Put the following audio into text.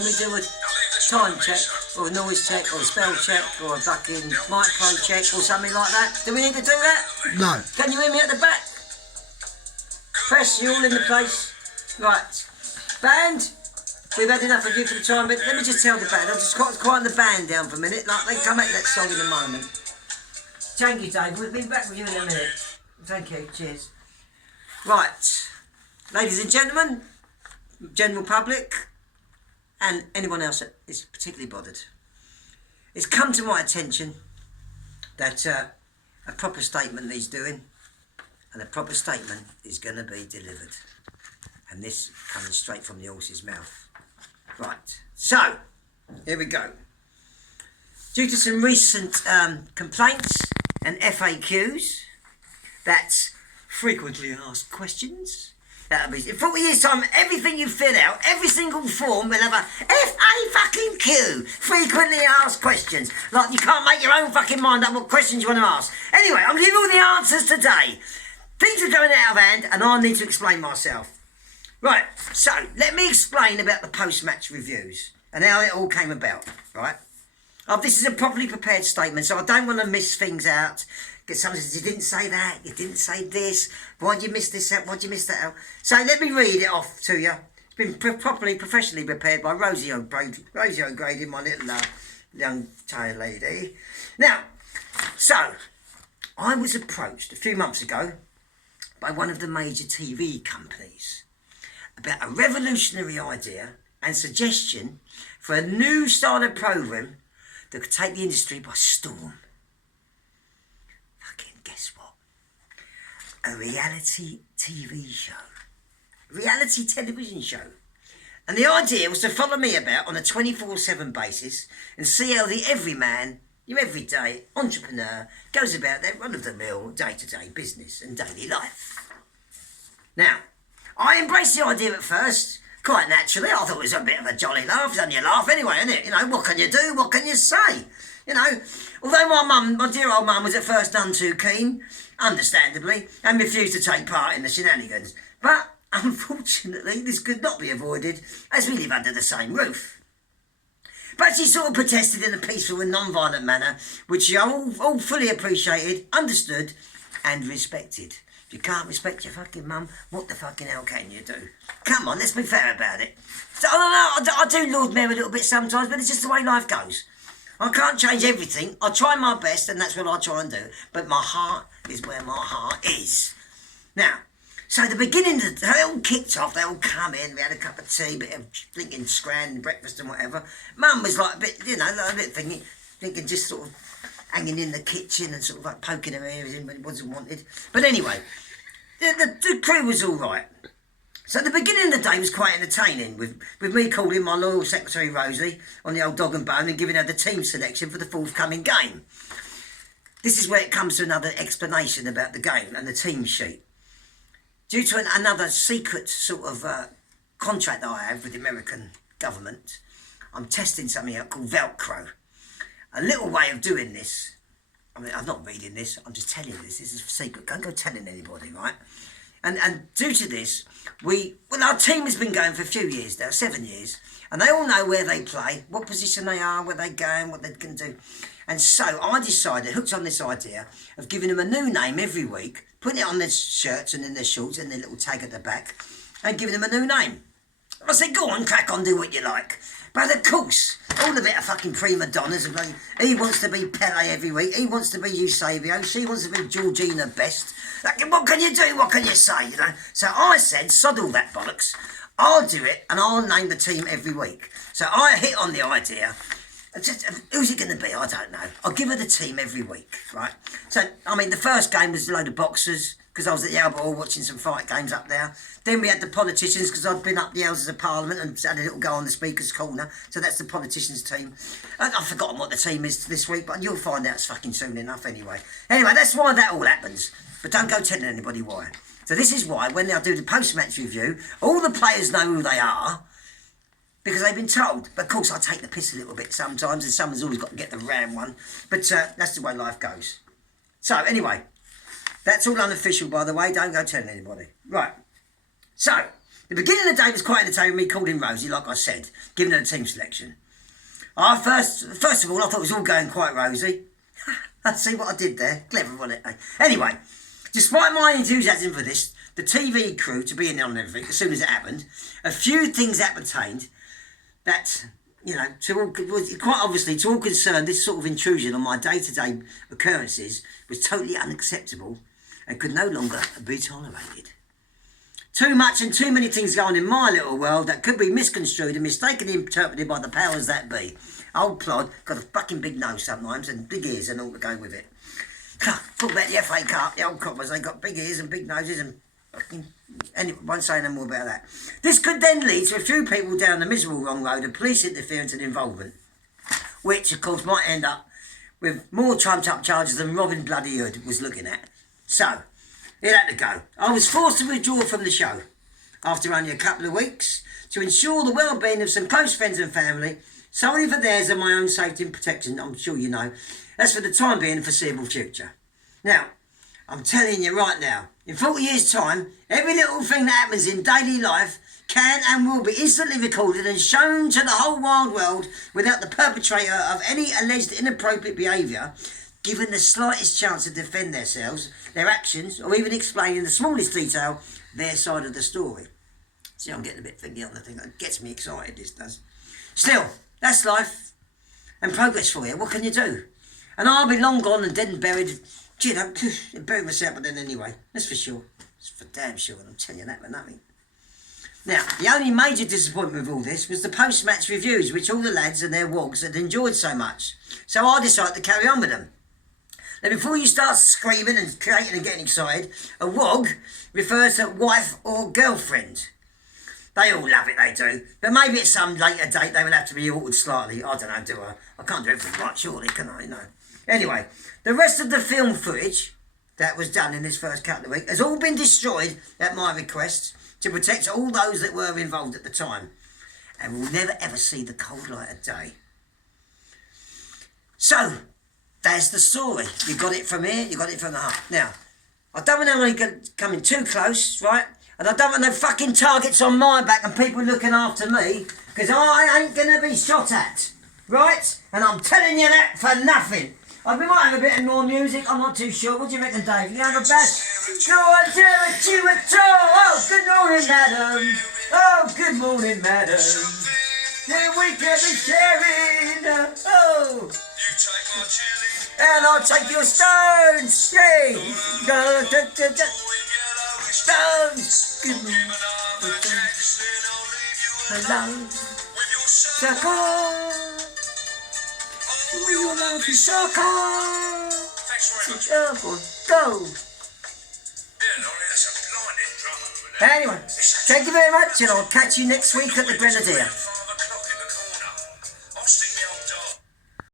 Can we do a time check, or a noise check, or a spell check, or a fucking micro check, or something like that? Do we need to do that? No. Can you hear me at the back? Press, you all in the place. Right. Band, we've had enough of you for the time, but let me just tell the band. I'll just quiet the band down for a minute. Like, they can come out to that song in a moment. Thank you, Dave. We'll be back with you in a minute. Thank you. Cheers. Right. Ladies and gentlemen, general public, and anyone else that is particularly bothered, it's come to my attention that a proper statement needs doing, and a proper statement is going to be delivered. And this comes straight from the horse's mouth. Right, so, here we go. Due to some recent complaints and FAQs, that's frequently asked questions, that'll be, in 40 years' time, everything you fill out, every single form will have a FAQ, frequently asked questions. Like, you can't make your own fucking mind up what questions you want to ask. Anyway, I'm giving you all the answers today. Things are going out of hand, and I need to explain myself. Right, so, let me explain about the post-match reviews, and how it all came about, right? This is a properly prepared statement, so I don't want to miss things out. Get someone says, you didn't say that, you didn't say this, why'd you miss this out, why'd you miss that out? So let me read it off to you. It's been properly, professionally prepared by Rosie O'Grady, my little young tired lady. Now, so, I was approached a few months ago by one of the major TV companies about a revolutionary idea and suggestion for a new style of programme that could take the industry by storm. Fucking guess what? A reality TV show. Reality television show. And the idea was to follow me about on a 24/7 basis and see how the everyman, your everyday entrepreneur, goes about their run-of-the-mill, day-to-day business and daily life. Now, I embraced the idea at first, quite naturally. I thought it was a bit of a jolly laugh. It's only a laugh anyway, isn't it? You know, what can you do? What can you say? You know, although my dear old mum was at first none too keen, understandably, and refused to take part in the shenanigans. But, unfortunately, this could not be avoided, as we live under the same roof. But she sort of protested in a peaceful and non-violent manner, which she all fully appreciated, understood, and respected. If you can't respect your fucking mum, what the fucking hell can you do? Come on, let's be fair about it. So, I do Lord Mayor a little bit sometimes, but it's just the way life goes. I can't change everything. I try my best, and that's what I try and do. But my heart is where my heart is. Now, so the beginning, they all kicked off. They all come in. We had a cup of tea, bit of thinking scran, breakfast and whatever. Mum was like a bit, you know, like a bit thinking just sort of hanging in the kitchen and sort of like poking her ears in when it wasn't wanted. But anyway, the crew was all right. So the beginning of the day was quite entertaining, with me calling my loyal secretary Rosie on the old dog and bone and giving her the team selection for the forthcoming game. This is where it comes to another explanation about the game and the team sheet. Due to another secret sort of contract that I have with the American government, I'm testing something out called Velcro. A little way of doing this, I mean, I'm not reading this, I'm just telling you this is a secret. Don't go telling anybody, right? And due to this, our team has been going for a few years now, 7 years, and they all know where they play, what position they are, where they're going, what they can do. And so I decided, hooked on this idea of giving them a new name every week, putting it on their shirts and in their shorts and their little tag at the back, and giving them a new name. I said, go on, crack on, do what you like. But of course, all the bit of fucking prima donnas, he wants to be Pele every week, he wants to be Eusebio, she wants to be Georgina Best. Like, what can you do, what can you say, you know? So I said, sod all that bollocks, I'll do it and I'll name the team every week. So I hit on the idea. Just, who's it going to be? I don't know. I'll give her the team every week, right? So, I mean, the first game was a load of boxers, because I was at the Albert Hall watching some fight games up there. Then we had the politicians, because I'd been up the Houses of Parliament and had a little go on the Speaker's Corner. So that's the politicians' team. I've forgotten what the team is this week, but you'll find out fucking soon enough anyway. Anyway, that's why that all happens. But don't go telling anybody why. So this is why, when they'll do the post-match review, all the players know who they are, because they've been told. But of course I take the piss a little bit sometimes, and someone's always got to get the ram one. But that's the way life goes. So anyway, that's all unofficial, by the way. Don't go telling anybody. Right. So, The beginning of the day was quite entertaining. Me calling Rosie, like I said, giving her the team selection. First of all, I thought it was all going quite rosy. Let's see what I did there. Clever, wasn't it? Anyway, despite my enthusiasm for this, the TV crew to be in on everything as soon as it happened, a few things appertained that, you know, quite obviously to all concerned, this sort of intrusion on my day-to-day occurrences was totally unacceptable and could no longer be tolerated. Too much and too many things going on in my little world that could be misconstrued and mistakenly interpreted by the powers that be. Old Plod got a fucking big nose sometimes and big ears and all that go with it. Talk about the FA Cup, the old coppers, they got big ears and big noses and fucking... Anyway, won't say no more about that. This could then lead to a few people down the miserable wrong road of police interference and involvement, which of course might end up with more trumped up charges than Robin Bloody Hood was looking at. So, it had to go. I was forced to withdraw from the show after only a couple of weeks to ensure the well-being of some close friends and family, solely for theirs and my own safety and protection, I'm sure you know. That's for the time being and foreseeable future. Now, I'm telling you right now, in 40 years' time, every little thing that happens in daily life can and will be instantly recorded and shown to the whole wide world without the perpetrator of any alleged inappropriate behaviour given the slightest chance to defend themselves, their actions, or even explain in the smallest detail their side of the story. See, I'm getting a bit thingy on the thing. That gets me excited, this does. Still, that's life and progress for you. What can you do? And I'll be long gone and dead and buried. Gee, I buried myself by then anyway. That's for sure. That's for damn sure, and I'm telling you that for nothing. Now, the only major disappointment with all this was the post-match reviews, which all the lads and their wogs had enjoyed so much. So I decided to carry on with them. Now, before you start screaming and creating and getting excited, a wog refers to wife or girlfriend. They all love it, they do. But maybe at some later date they will have to be altered slightly. I don't know, do I? I can't do everything right, surely, can I? No. Anyway, the rest of the film footage that was done in this first couple of weeks has all been destroyed at my request to protect all those that were involved at the time. And will never ever see the cold light of day. So, that's the story. You got it from here, you got it from the heart. Now, I don't want anyone coming too close, right? And I don't want no fucking targets on my back and people looking after me, because I ain't going to be shot at, right? And I'm telling you that for nothing. We might have a bit of more music, I'm not too sure. What do you reckon, Dave? You have a bass? Go on, do it to a toe. Oh, good morning, madam. Oh, good morning, madam. Then we can be sharing. Oh. You take my chili. And I'll take your stones. Yay. Go, stones. Good morning. Hello. Circle. We will love you, circle. Thanks very much. Go. Anyway, thank you very much, and I'll catch you next week at the Grenadier.